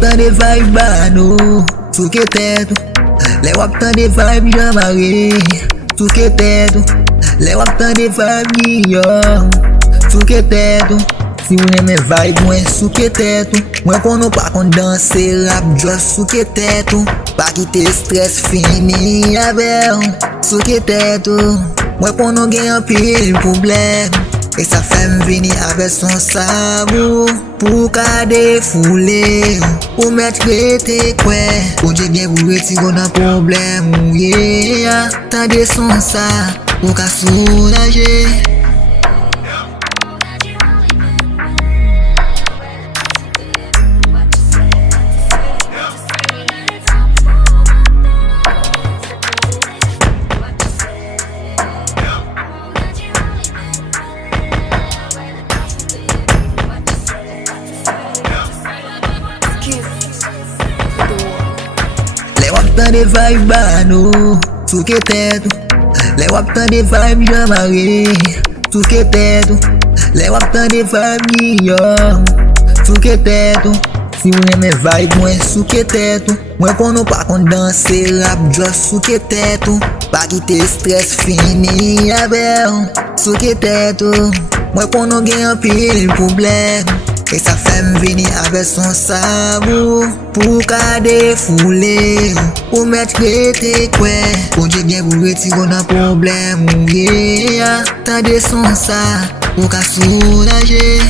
tan de vibe bano, sou que teto. Le wap tan de vibe jamare, sou que teto. Le wap tan de vibe yo, sou que teto. Si ou reme vibe mwen sou que teto. Mwen kono pa kon danse rap just sou que teto. Pa kite stress fini avec, sou que teto. Mwen kono gen an pil problem. E sa fèm vini avec son sabou pou ka defoule. Ou met krete kwe, ou je gen pou retiro nan problem. Ou yeah, tande son sa pou ka soulaje. Le wap tan de vibe bano, sou que teto. Le wap tan de vibe jamare, sou que teto. Le wap tan de vibe yo, sou que teto. Si ou reme vibe mwen sou que teto. Mwen kono pa kon danse rap just sou que teto. Pa kite stress fini avec, sou que teto. Mwen kono gen an pil problem. E sa fèm vini avec son sabou pou ka defoule. Ou met krete kwe, ou je gen pou retiro nan problem. Ou yeah, tande son sa pou ka soulaje.